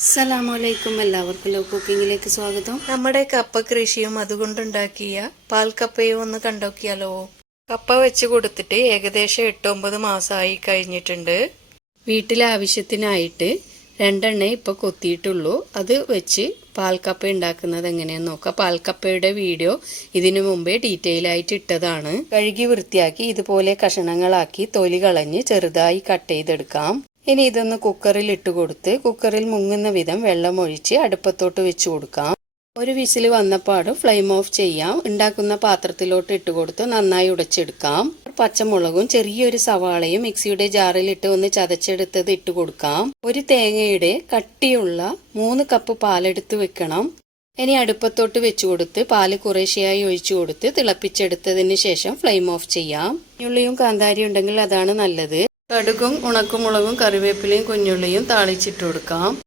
അസ്സലാമലൈക്കും, എല്ലാവർക്കും ലോ കുക്കിങ്ങിലേക്ക് സ്വാഗതം. നമ്മുടെ കപ്പ കൃഷിയും അതുകൊണ്ടുണ്ടാക്കിയ പാൽക്കപ്പയും ഒന്ന് കണ്ടോക്കിയാലോ. കപ്പ വെച്ച് കൊടുത്തിട്ട് ഏകദേശം 8-9 മാസമായി കഴിഞ്ഞിട്ടുണ്ട്. വീട്ടിലെ ആവശ്യത്തിനായിട്ട് 2 എണ്ണ ഇപ്പോൾ കൊത്തിയിട്ടുള്ളൂ. അത് വെച്ച് പാൽക്കപ്പ ഉണ്ടാക്കുന്നത് എങ്ങനെയാണെന്ന് നോക്കാം. പാൽക്കപ്പയുടെ വീഡിയോ ഇതിനു മുമ്പേ ഡീറ്റെയിൽ ആയിട്ട് ഇട്ടതാണ്. കഴുകി വൃത്തിയാക്കി ഇതുപോലെ കഷണങ്ങളാക്കി തൊലി കളഞ്ഞ് ചെറുതായി കട്ട് ചെയ്തെടുക്കാം. ഇനി ഇതൊന്ന് കുക്കറിൽ ഇട്ട് കൊടുത്ത് കുക്കറിൽ മുങ്ങുന്ന വിധം വെള്ളം ഒഴിച്ച് അടുപ്പത്തോട്ട് വെച്ച് കൊടുക്കാം. ഒരു വിസിൽ വന്നപ്പാട് ഫ്ലെയിം ഓഫ് ചെയ്യാം. ഉണ്ടാക്കുന്ന പാത്രത്തിലോട്ട് ഇട്ട് കൊടുത്ത് നന്നായി ഉടച്ചെടുക്കാം. പച്ചമുളകും ചെറിയൊരു സവാളയും മിക്സിയുടെ ജാറിലിട്ട് ഒന്ന് ചതച്ചെടുത്തത് ഇട്ട് കൊടുക്കാം. ഒരു തേങ്ങയുടെ കട്ടിയുള്ള 3 കപ്പ് പാലെടുത്ത് വെക്കണം. ഇനി അടുപ്പത്തോട്ട് വെച്ച് കൊടുത്ത് പാല് കുറേശ്ശെയായി ഒഴിച്ചു കൊടുത്ത് തിളപ്പിച്ചെടുത്തതിന് ശേഷം ഫ്ലെയിം ഓഫ് ചെയ്യാം. ഉള്ളിയും കാന്താരിയും ഉണ്ടെങ്കിൽ അതാണ് നല്ലത്. കടുകും ഉണക്കമുളകും കറിവേപ്പിലയും കുഞ്ഞുള്ളിയും താളിച്ചിട്ട് കൊടുക്കാം.